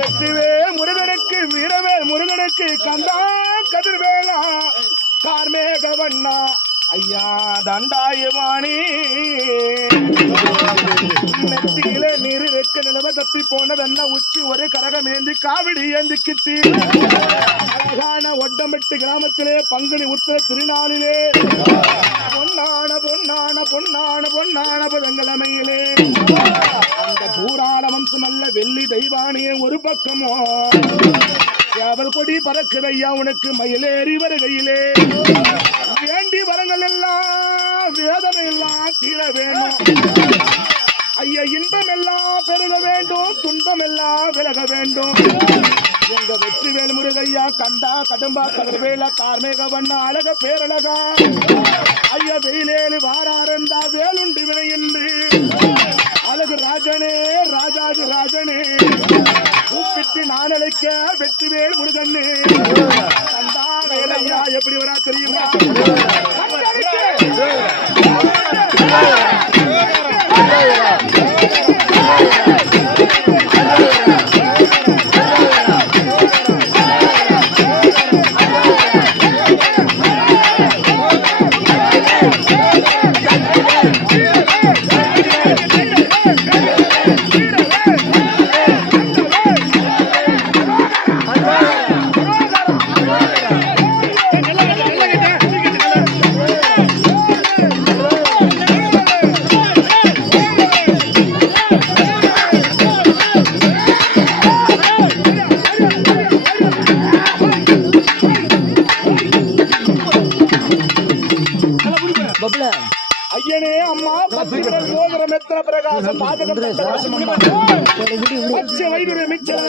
வெற்றிவே முருகனுக்கு வீரவேல் முருகனுக்கு கந்தா கதிர்வேலா கார்மேகவண்ணா ஐயா தண்டாயுமானி நெத்தியிலே நீர் வைக்க நிலவ தப்பி போனதென்ன உச்சி ஒரு கரகமேந்தி காவிடி ஏந்திக்கிட்டு அழகான ஒட்டமெட்டு கிராமத்திலே பங்குனி உத்திர திருநாளிலே பொன்னான பொன்னான பொன்னான பொன்னான புதன்கிழமையிலே அந்த பூராண வம்சம் அல்ல வெள்ளி தெய்வானியே ஒரு பக்கமோ அவள் கொடி பறக்குதையா உனக்கு மயிலேறி வருகையிலே வேண்டி வரங்கள் எல்லாம் வேதனை எல்லாம் தீர வேணும் ஐயா இன்பம் எல்லாம் பெருக வேண்டும் துன்பம் எல்லாம் விலக வேண்டும் எங்க வெற்றிவேல் முருகையா கண்டா கடும்பா கதிர்வேலா கார்மேகவண்ணா அழக பேரழகா ஐயா வெயிலேலு வாராரந்தா வேலுண்டு வினையின்று அழகு ராஜனே ராஜாதி ராஜனே கூப்பிட்டு நான் அழைக்க வெற்றிவேல் முருகன்னு கண்டா வேலையா எப்படி வரா தெரியுமா ஐயனே அம்மா பத்திரம் எத்தனை பிரகாசம் பச்சை வயிறு மிச்சம்